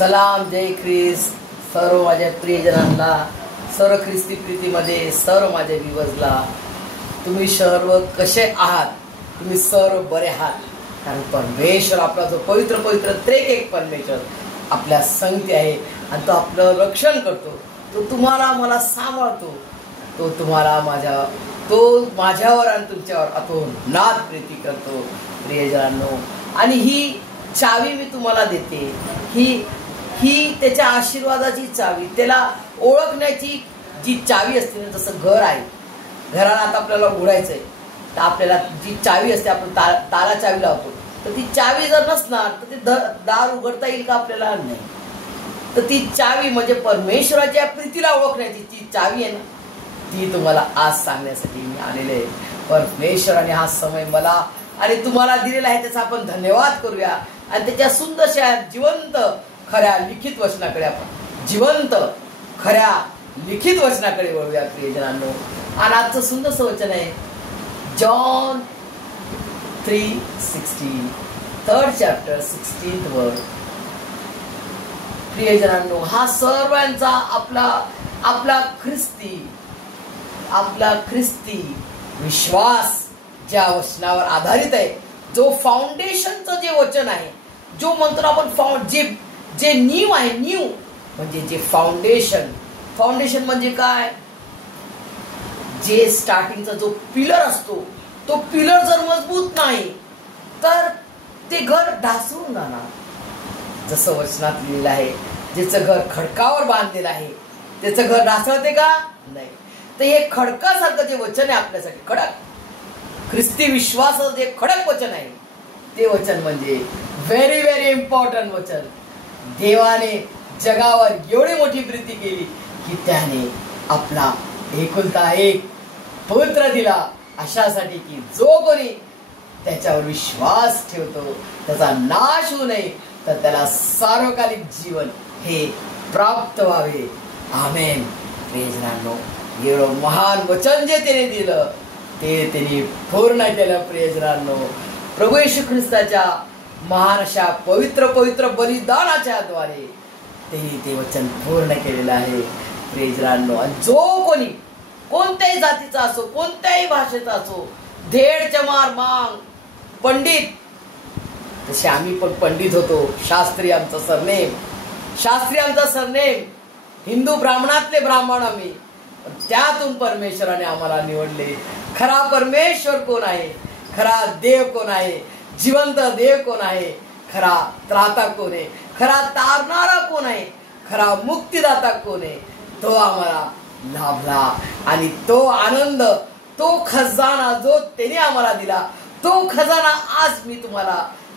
सलाम, जय ख्रिस्त. सर्व माझ्या प्रियजनांना, सर्व ख्रिस्ती प्रीतीमध्ये सर्व माझ्या व्ह्यूअर्सला, तुम्ही सर्व कसे आहात? तुम्ही सर्व बरे आहात? कारण परमेश्वर आपला जो पवित्र पवित्र त्रेक एक परमेश्वर आपल्या संगती आहे आणि तो आपलं रक्षण करतो, तो तुम्हाला मला सांभाळतो, तो तुम्हाला माझ्यावर आणि तुमच्यावर अतोनात प्रीती करतो प्रियजनांनो. आणि ही चावी मी तुम्हाला देते, ही त्याच्या आशीर्वादाची चावी, त्याला ओळखण्याची जी चावी असते ना. जसं घर आहे, घराला आता आपल्याला उघडायचंय तर आपल्याला जी चावी असते, आपण ताला चावी लावतो, तर ती चावी जर नसणार तर ते दार उघडता येईल का? आपल्याला नाही. तर ती चावी म्हणजे परमेश्वराच्या प्रीतीला ओळखण्याची जी चावी आहे ना, ती तुम्हाला आज सांगण्यासाठी मी आलेले आहे. परमेश्वराने हा समय मला आणि तुम्हाला दिलेला आहे, त्याचा आपण धन्यवाद करूया आणि त्याच्या सुंदरशा जिवंत खऱ्या लिखित वचनाकडे आपण खऱ्या लिखित वचनाकडे वळूया प्रियजनांनो. आणि आजचं सुंदरसं वचन आहे John 3:16, 3rd chapter 16th word. प्रियजनांनो, हा सर्वांचा आपला ख्रिस्ती विश्वास ज्या वचनावर आधारित आहे, जो फाउंडेशनचं जे वचन आहे, जो म्हणतो आपण जे नीव आहे, नीव म्हणजे जे फाउंडेशन म्हणजे काय? जे स्टार्टिंगचा जो पिलर असतो, तो पिलर जर मजबूत नाही तर ते घर ढासळून जाणार. जसं वचनात लिहिलेलं आहे, ज्याचं घर खडकावर बांधलेलं आहे त्याचं घर ढासळते का? नाही. तर हे खडकासारखं जे वचन आहे आपल्यासाठी, खडक ख्रिस्ती विश्वासाचं जे खडक वचन आहे, ते वचन म्हणजे व्हेरी व्हेरी इम्पॉर्टंट वचन. देवाने जगावर एवढी मोठी प्रीती केली की त्याने आपला एकुलता एक पुत्र दिला, अशासाठी की जो कोणी त्याच्यावर विश्वास ठेवतो त्याचा नाश होऊ नये, तर त्याला सार्वकालिक जीवन हे प्राप्त व्हावे. आमेन. प्रियजनांनो, एवढं महान वचन जे त्याने दिलं ते त्यांनी पूर्ण केलं. प्रियजनांनो, प्रभू येशू ख्रिस्ताच्या महान अशा पवित्र बलिदानाच्या द्वारे त्यांनी ते वचन पूर्ण केलेलं आहे. प्रियजनांनो, जो कोणी कोणत्याही जातीचा असो, कोणत्याही भाषेचा असो, धेड चमार मांग पंडित, तसे आम्ही पण पंडित होतो. शास्त्री आमचं सरनेम, हिंदू ब्राह्मणातले ब्राह्मण आम्ही, त्यातून परमेश्वराने आम्हाला निवडले. खरा परमेश्वर कोण आहे? खरा देव कोण आहे? जिवंत देव कोण आहे? खरा त्राता कोण आहे? खरा तारणारा कोण आहे? खरा मुक्तिदाता कोण आहे? तो आम्हाला लाभला आणि तो आनंद, तो खजाना जो त्याने आम्हाला दिला, तो खजाना आज मी तुम्हाला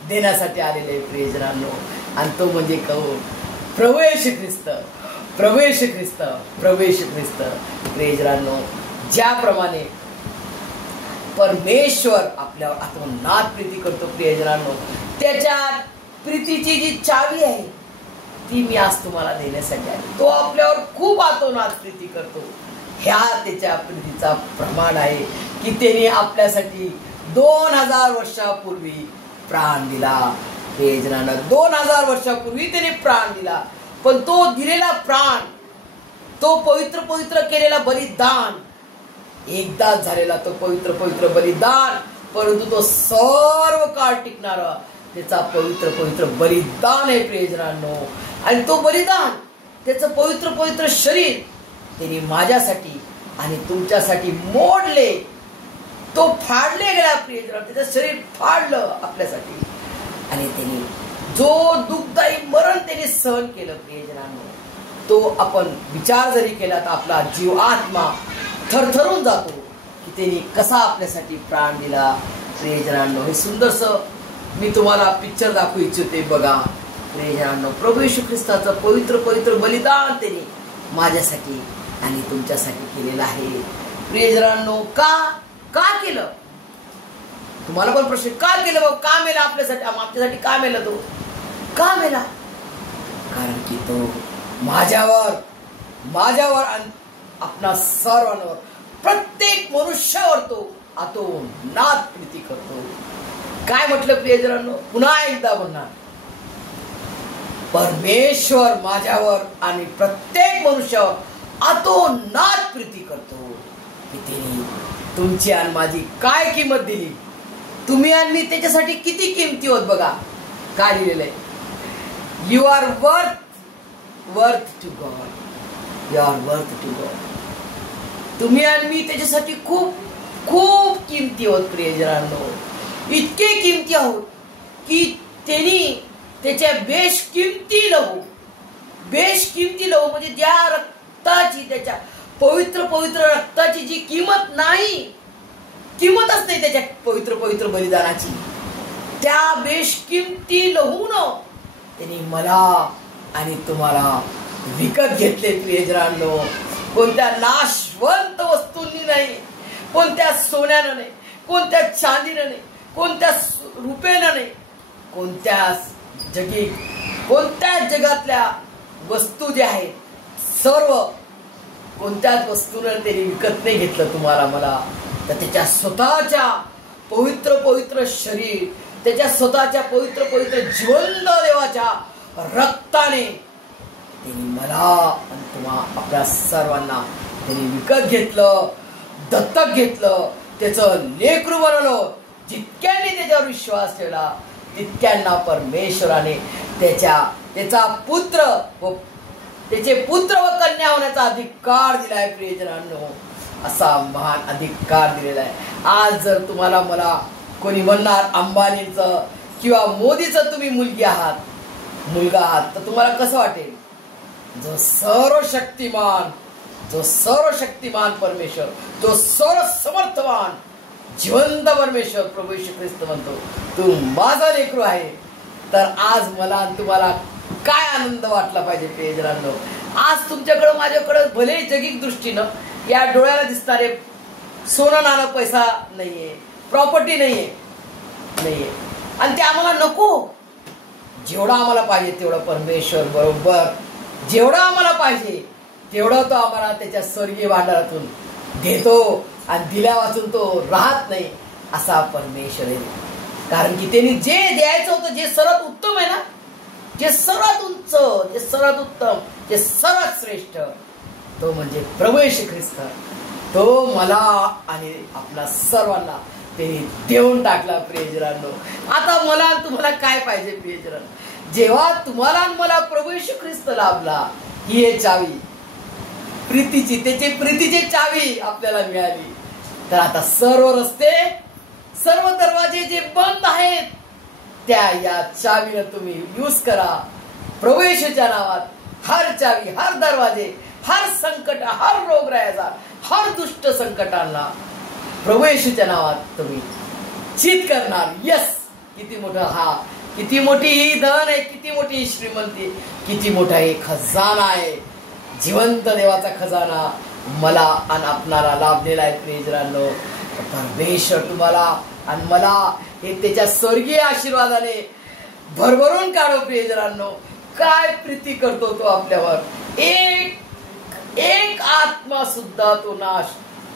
देण्यासाठी आलेले प्रियजनांनो. आणि तो म्हणजे कोण? प्रभू येशू ख्रिस्त. प्रियजनांनो, ज्याप्रमाणे परमेश्वर आपल्यावर अतोनात प्रीती करतो प्रियजनांनो, त्याच्या प्रीतीची जी चावी आहे ती मी आज तुम्हाला देण्यासाठी आहे. तो आपल्यावर खूप अतोनात प्रीती करतो. ह्या त्याच्या प्रीतीचा प्रमाण आहे की त्याने आपल्यासाठी 2000 वर्षापूर्वी प्राण दिला. प्रियजनांनो, 2000 वर्षापूर्वी त्याने प्राण दिला. पण तो दिलेला प्राण, तो पवित्र केलेला बलिदान, एकदाच झालेला तो पवित्र बलिदान, परंतु तो सर्व काळ टिकणारा त्याचा पवित्र बलिदान आहे प्रियजनांनो. आणि तो बलिदान, त्याचं पवित्र शरीर त्यांनी माझ्यासाठी आणि तुमच्यासाठी मोडले, तो फाडले गेला प्रियजनांनो. त्याचं शरीर फाडलं आपल्यासाठी आणि त्यांनी जो दुःखदायी मरण त्याने सहन केलं प्रियजनांनो, तो आपण विचार जरी केला तर आपला जीव आत्मा थरथरून जातो की त्यांनी कसा आपल्यासाठी प्राण दिला. प्रियजनांनो, हे सुंदरसं मी तुम्हाला पिक्चर दाखवू इच्छिते. बघा प्रियजनांनो, प्रभू येशू ख्रिस्ताचं पवित्र बलिदान त्यांनी माझ्यासाठी आणि तुमच्यासाठी केलेलं आहे. प्रियजनांनो, का केलं? तुम्हाला पण प्रश्न, का केलं बाबा? का मेला आपल्यासाठी का मेला? तो का मेला? कारण की तो माझ्यावर आणि आपणा सर्वांवर, प्रत्येक मनुष्यावर तो अतोनात प्रीती करतो. काय म्हटलं प्रियजनांनो? पुन्हा एकदा म्हणणार, परमेश्वर माझ्यावर आणि प्रत्येक मनुष्य अतोनात प्रीती करतो की त्यांनी तुमची आणि माझी काय किंमत दिली. तुम्ही आणि मी त्याच्यासाठी किती किमती होत बघा. काय लिहिलेलं आहे, you are worth to God, you are worth to God. तुम्ही आणि मी त्याच्यासाठी खूप खूप किमती होत प्रियजनांनो. इतके किमती आहोत की त्यांनी त्याच्या बेशकिमती लहू म्हणजे ज्या रक्ताची, त्याच्या पवित्र पवित्र रक्ताची जी किंमतच नाही त्याच्या पवित्र पवित्र बलिदानाची, त्या बेशकिमती लहून त्यांनी मला आणि तुम्हाला विकत घेतले प्रियजनांनो. कोणत्या नाशवंत वस्तूंनी नाही, कोणत्या सोन्यानं नाही, कोणत्या चांदीनं नाही, कोणत्या रुपयानं नाही, कोणत्या जगातल्या वस्तू ज्या आहेत सर्व कोणत्याच वस्तूनं त्यांनी विकत नाही घेतलं तुम्हाला मला. तर त्याच्या स्वतःच्या पवित्र पवित्र शरीर, त्याच्या स्वतःच्या पवित्र पवित्र जिवंत देवाच्या रक्ताने त्यांनी मला आणि तुम्हा आपल्या सर्वांना त्यांनी विकत घेतलं, दत्तक घेतलं, त्याचं लेकरू बनवलं. जितक्यांनी त्याच्यावर विश्वास ठेवला तितक्यांना परमेश्वराने त्याचा पुत्र व त्याचे पुत्र व कन्या होण्याचा अधिकार दिलाय प्रियजनांनो. असा महान अधिकार दिलेला आहे. आज जर तुम्हाला मला कोणी म्हणणार अंबानीचं किंवा मोदीचं तुम्ही मुलगा आहात तर तुम्हाला कसं वाटेल? जो सर्वशक्तिमान परमेश्वर, जो सर्वसमर्थवान जिवंत परमेश्वर प्रभू येशू ख्रिस्त म्हणतो तू माझा लेकरू आहे. तर आज मला आणि तुम्हाला काय आनंद वाटला पाहिजे प्रियजनांनो. आज तुमच्याकडं माझ्याकडं भले जगिक दृष्टीनं या डोळ्याला दिसणारे सोनं नाणं पैसा नाहीये, प्रॉपर्टी नाहीये आणि ते आम्हाला नको. जेवढा आम्हाला पाहिजे तेवढं परमेश्वर बरोबर, जेवढा आम्हाला पाहिजे तेवढं तो आम्हाला त्याच्या स्वर्गीय भांडारातून देतो आणि दिल्या वाचून तो राहत नाही असा परमेश्वर आहे. कारण की त्यांनी जे द्यायचं होतं, जे सर्वात उत्तम आहे ना, जे सर्वात उंच, जे सर्वात उत्तम, जे सर्वात श्रेष्ठ, तो म्हणजे प्रभू येशू ख्रिस्त, तो मला आणि आपल्या सर्वांना त्यांनी देऊन टाकला प्रियजनांनो. आता मला तुम्हाला काय पाहिजे प्रियजन? जेव्हा तुम्हाला मला प्रभू येशू ख्रिस्त लाभला, ही आहे चावी प्रीतीची, त्याची प्रीतीची चावी आपल्याला मिळाली. तर आता सर्व रस्ते, सर्व दरवाजे जे बंद आहेत त्या या चावीनं तुम्ही यूज करा. प्रभू येशूच्या नावात हर चावी, हर दरवाजे, हर संकट, हर रोगरायाचा, हर दुष्ट संकटांना प्रभू येशूच्या नावात तुम्ही चित करणार. यस, किती मोठी ही धन आहे, किती मोठी ही श्रीमंती, किती मोठा ही खजाना आहे. जिवंत देवाचा खजाना मला आणि आपणाला लाभलेला आहे प्रियजनांनो. परमेश्वर तुम्हाला आणि मला हे त्याच्या स्वर्गीय आशीर्वादाने भरभरून काढो प्रियजनांनो. काय प्रीती करतो तो आपल्यावर. एक आत्मा सुद्धा तो नाश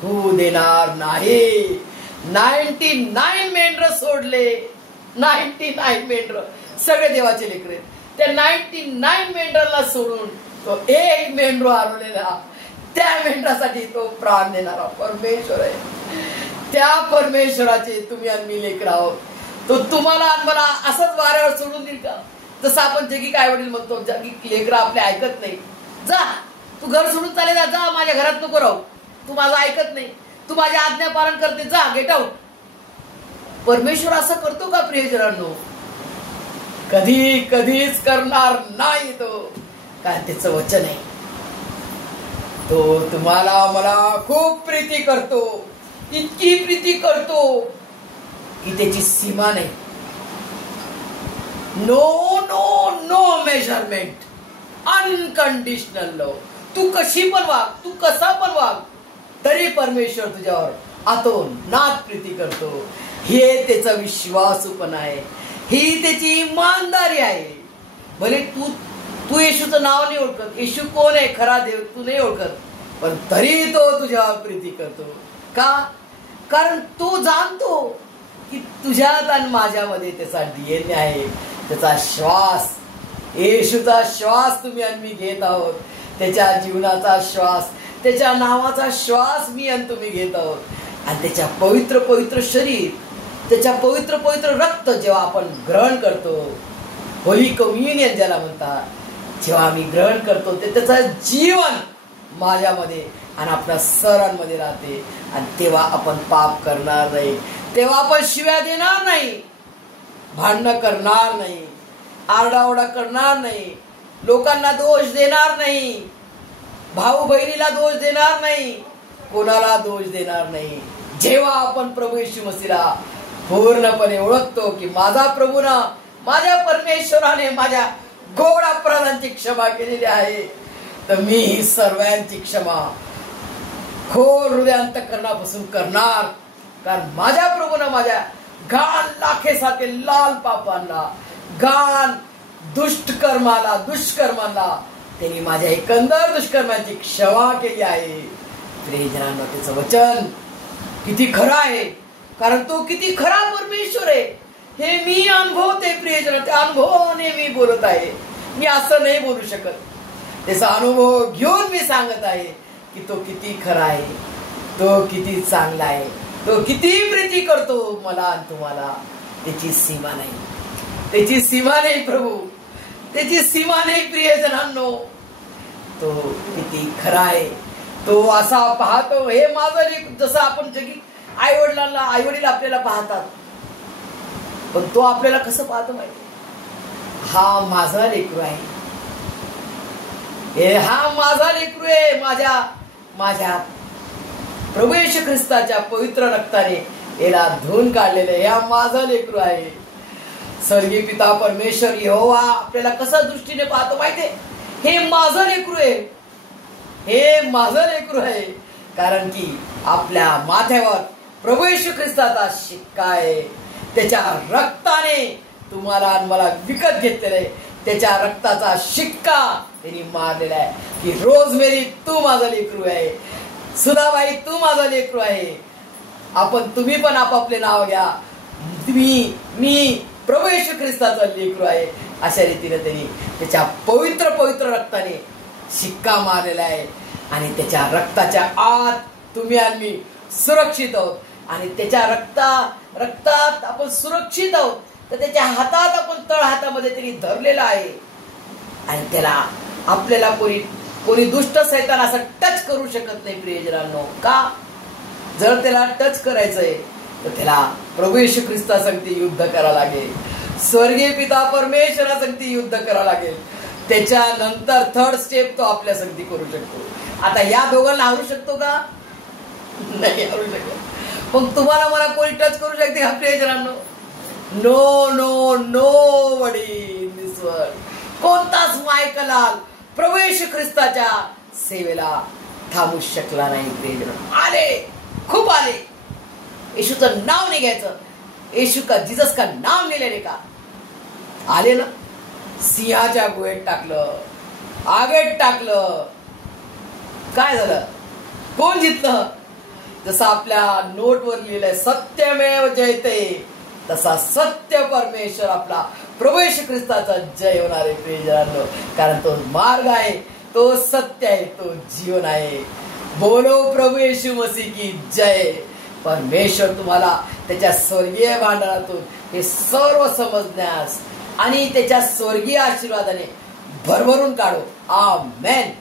होऊ देणार नाही. 99 मेंढर सोडले, 99 मेंढर सगळे देवाचे लेकर आहेत. त्या 99 मेंढराला सोडून तो एक मेंढरू हरवलेला, त्या मेंढरासाठी तो प्राण देणारा परमेश्वर आहे. त्या परमेश्वराचे तुम्ही आणि मी लेकर आहोत. तो तुम्हाला आणि मला असंच वाऱ्यावर सोडून देईल का? जसं आपण जगी काय वडील म्हणतो, जगी लेकर आपले ऐकत नाही. जा तू घर सोडून चाले जा, माझ्या घरात नको राहू, तू माझं ऐकत नाही, तू माझ्या आज्ञा पालन करते, जा गेट आउट. परमेश्वर असं करतो का प्रियजनांनो? कधीच करणार नाही तो. काय त्याचं वचन आहे. तो तुम्हाला मला खूप प्रीती करतो, इतकी प्रीती करतो की त्याची सीमा नाही. नो मेजरमेंट, अनकंडिशनल लव. तू कशी पण वाग, तू कसा पण वाग, तरी परमेश्वर तुझ्यावर अतोनात प्रीती करतो. हे त्याचा विश्वासूपण आहे, ही त्याची इमानदारी आहे. भले तू येशूचं नाव नाही ओळखत, येशू कोण आहे खरा देव तू नाही ओळखत, पण तरी तो तुझ्यावर प्रीती करतो. का? कारण तो जाणतो की तुझ्यात आणि माझ्यामध्ये त्याचा DNA आहे, त्याचा श्वास येशूचा श्वास तुम्ही आणि मी घेत आहोत. त्याच्या जीवनाचा श्वास, त्याच्या नावाचा श्वास मी आणि तुम्ही घेत आहोत. आणि त्याच्या पवित्र पवित्र शरीर, त्याच्या पवित्र पवित्र रक्त जेव्हा आपण ग्रहण करतो, होली कम्युनियन ज्याला म्हणतात, जेव्हा आम्ही ग्रहण करतो ते त्याचं जीवन माझ्यामध्ये आणि आपल्या सर्वांमध्ये राहते. आणि तेव्हा आपण पाप करणार नाही, तेव्हा आपण शिव्या देणार नाही, भांडणं करणार नाही, आरडाओरडा करणार नाही, लोकांना दोष देणार नाही, भाऊ बहिणीला दोष देणार नाही, कोणाला दोष देणार नाही. जेव्हा आपण प्रभू येशू मसीहला पूर्णपणे ओळखतो की माझा प्रभूनं, माझ्या परमेश्वराने माझ्या गोड अपराधांची क्षमा केलेली आहे, तर मी ही सर्वांची क्षमा खोल हृदयांतकरणापासून करणार. कारण माझ्या प्रभूनं माझ्या घाण लाखेसारखे लाल पापांना, घाण दुष्कर्माला त्यांनी माझ्या एकंदर दुष्कर्मांची क्षमा केली आहे. प्रियजनांनो, त्याचं वचन किती खरं आहे, कारण तो किती खरा परमेश्वर आहे हे मी अनुभवते. प्रियजन, त्या अनुभवाने मी बोलत आहे, मी असं नाही बोलू शकत. त्याचा अनुभव घेऊन मी सांगत आहे की तो किती खरा आहे, तो किती चांगला आहे, तो किती प्रीती करतो मला आणि तुम्हाला. त्याची सीमा नाही, त्याची सीमा नाही प्रभू, त्याची सीमा नाही. प्रियजनांनो, तो किती खरा आहे, तो असा पाहतो. हे माझं जसं आपण जगी आई-वडील आपल्याला पाहतात, पण तो आपल्याला कसं पाहतो माहिती? हा माझा लेकरू आहे, हा माझा लेकरू आहे, माझ्या प्रभू येशू ख्रिस्ताच्या पवित्र रक्ताने याला धुवून काढलेलं हा माझा लेकरू आहे. स्वर्गीय पिता परमेश्वर यहोवा आपल्याला कसा दृष्टीने पाहतो माहितीये? हे माझं लेकरू आहे, हे माझं लेकरू आहे. कारण की आपल्या माथ्यावर प्रभू येशू ख्रिस्ताचा शिक्का आहे. त्याच्या रक्ताने तुम्हाला आणि मला विकत घेतलेलं आहे. त्याच्या रक्ताचा शिक्का त्यांनी मारलेला आहे की रोजमेरी तू माझं लेकरू आहे, सुधाबाई तू माझं लेकरू आहे. तुम्ही पण आपापले नाव घ्या, मी प्रभू येशू ख्रिस्ताचा लेकरू आहे. अशा रीतीने त्यांनी त्याच्या पवित्र पवित्र रक्ताने शिक्का मारलेला आहे. आणि त्याच्या रक्ताच्या आत तुम्ही आणि मी सुरक्षित आहोत. आणि त्याच्या रक्तात आपण सुरक्षित आहोत. तर त्याच्या हातात आपण तळ हातामध्ये त्यांनी धरलेला आहे. आणि त्याला आपल्याला कोणी दुष्ट सैतान असं टच करू शकत नाही. प्रियजनांनो, का? जर त्याला टच करायचंय तर त्याला प्रभू येशू ख्रिस्ता संगती युद्ध करावं लागेल, स्वर्गीय पिता परमेश्वरा संगती युद्ध करावं लागेल. त्याच्यानंतर थर्ड स्टेप तो आपल्या संगती करू शकतो. आता या दोघांना हारू शकतो का? नाही हारू शकत. मग तुम्हाला मला कोणी टच करू शकते का प्रियजनांनो? No no nobody in this world. कोणताच मायकलाल प्रभू येशू ख्रिस्ताच्या सेवेला थांबू शकला नाही. प्रियजन आले, खूप आले. येशूचं नाव नाही घ्यायचं, येशू का जीसस का नाम नहीं लेने का. आले ना, सिंहाच्या गुहेत टाकलं, आगेत टाकलं. काय झालं? कोण जिंकलं? जसं आपल्या नोटवर लिहिलंय सत्यमेव जयते, तसा सत्य परमेश्वर आपला प्रभू येशू ख्रिस्ताचा जय होणार आहे. प्रियजनांनो, कारण तो मार्ग आहे, तो सत्य आहे, तो जीवन आहे. बोलो प्रभू येशू मसीह की जय. परमेश्वर तुम्हाला त्याच्या स्वर्गीय भांडारातून हे सर्व समजण्यास आणि त्याच्या स्वर्गीय आशीर्वादाने भरभरून काढो. आमेन.